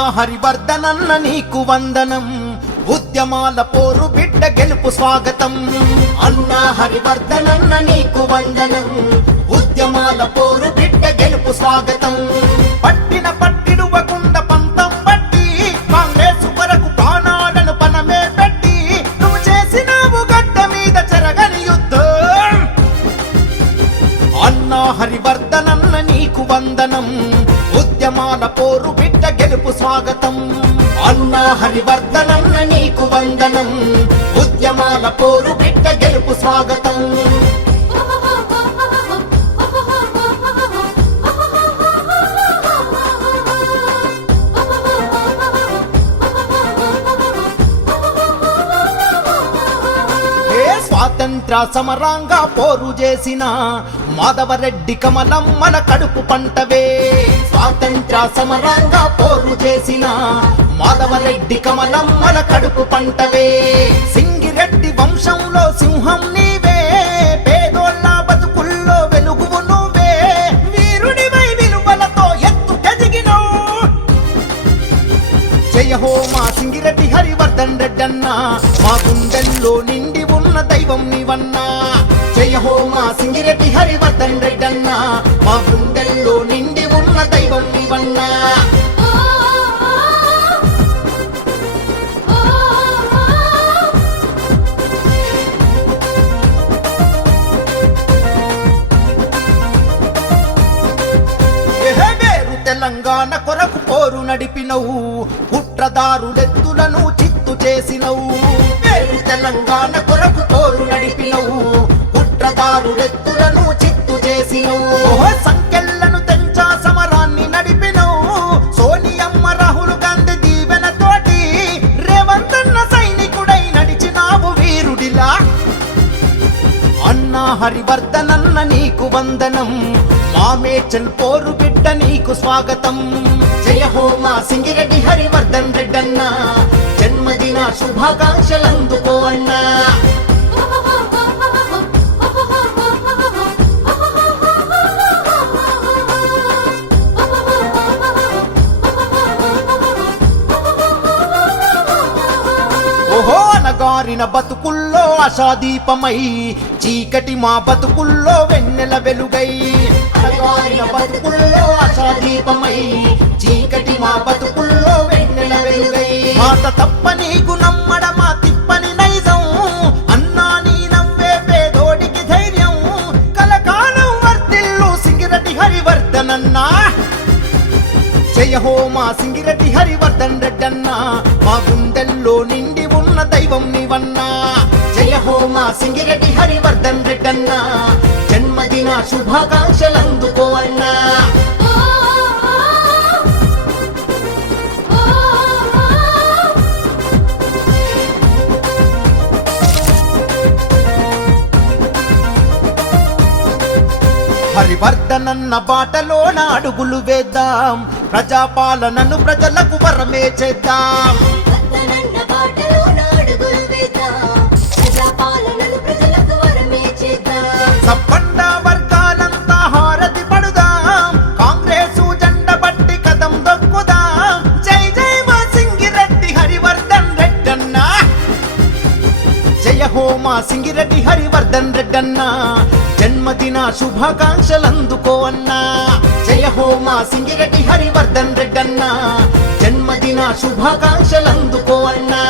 అన్నా హరివర్ధనన్న నీకు వందనం, ఉద్యమాల పోరు బిడ్డ గెలుపు స్వాగతం. అన్నా హరివర్ధనన్న నీకు వందనం, ఉద్యమాల పోరు బిడ్డ గెలుపు స్వాగతం. పట్టిన పట్టిడువకుండ పంతం పట్టి కాంగ్రెస్ వరకు ప్రాణాలను పనమే పెట్టి నువ్వు చేసినావు గడ్డ మీద చెరగని యుద్ధం. అన్నా హరివర్ధనన్న నీకు వందనం, ఉద్యమాల పోరు బిడ్డ గెలుపు స్వాగతం. అన్నా హరివర్ధనన్న నీకు వందనం, ఉద్యమాల పోరు బిడ్డ గెలుపు స్వాగతం. స్వాతంత్ర సమరంగా పోరు చేసిన మాధవరెడ్డి కమలం మన కడుపు పంటవే. స్వాతంత్ర సమరంగా పోరు చేసిన మాధవరెడ్డి కమలం మన కడుపు పంటవే. సింగిరెడ్డి వంశంలో సింహం నీవే, పేదోళ్ళ బతుకుల్లో వెలుగువు నువ్వే. వీరుడివై విలువలతో ఎత్తుకెదిగినవు. జయ హో మా సింగిరెడ్డి హరివర్ధన్ రెడ్డన్నా, మా గుండెల్లో నిండి ఉన్న దైవం నీవన్నా. జయ హో మా సింగిరెడ్డి హరివర్ధన్ రెడ్డన్నా, మా గుండెల్లో నిండి ఉన్న దైవం నీవన్నా. తెలంగాణ కొరకు పోరు నడిపినవు, కుట్రదారులెత్తులను చిత్తు చేసినవు. తెలంగాణ కొరకు పోరు నడిపినవు, కుట్రదారులెత్తులను చిత్తు చేసినవు. సంఖ్యలను తెంచా సమరాన్ని నడిపినవు. సోనియమ్మ రాహుల్ గాంధీ దీవెనతోటి రేవంతన్న సైనికుడై నడిచినావు వీరుడిలా. అన్నా హరివర్ధనన్న నీకు వందనం, మా మేడ్చల్ పోరు బిడ్డ నీకు స్వాగతం. జయ హో మా సింగిరెడ్డి హరివర్ధన్ రెడ్డన్నా, జన్మదిన శుభాకాంక్షలందుకో అన్నా. ఓహో అనగారిన బతుకుల్లో ఆశాదీపమై, చీకటి మా బతుకుల్లో వెన్నెల వెలుగై. అనగారిన బతుకుల్లో ఆశాదీపమై, చీకటి మా బతుకుల్లో వెన్నెల వెలుగై. మాట తప్పని గుణమ్మడ మా తిప్పని నైజం, అన్నా నీ నవ్వే పేదోడికి ధైర్యం. కలకాలం వర్ధిల్లు సింగిరెడ్డి హరివర్ధనన్నా. జయ హో మా సింగిరెడ్డి హరివర్ధన్ రెడ్డన్నా, మా గుండెల్లో నిండి ఉన్న దైవం నీవన్నా. జయ హో మా సింగిరెడ్డి హరివర్ధన్ రెడ్డన్నా, జన్మదిన శుభాకాంక్షలందుకో అన్నా. హరివర్ధనన్న బాటలోన అడుగులు వేద్దాం, ప్రజాపాలనను ప్రజలకు వరమే చేద్దాం. సబ్బండ వర్గాలంతా హారతి పడుదాం, కాంగ్రెసు జెండ బట్టి కదం దొక్కుదాం. జై జై మా సింగిరెడ్డి హరివర్ధన్ రెడ్డన్నా. జయ హో మా సింగిరెడ్డి హరివర్ధన్ రెడ్డన్నా, జన్మదిన శుభాకాంక్షలందుకో అన్నా. జయ హో మా సింగిరెడ్డి హరివర్ధన్ రెడ్డన్నా, జన్మదిన శుభాకాంక్షలందుకో అన్నా.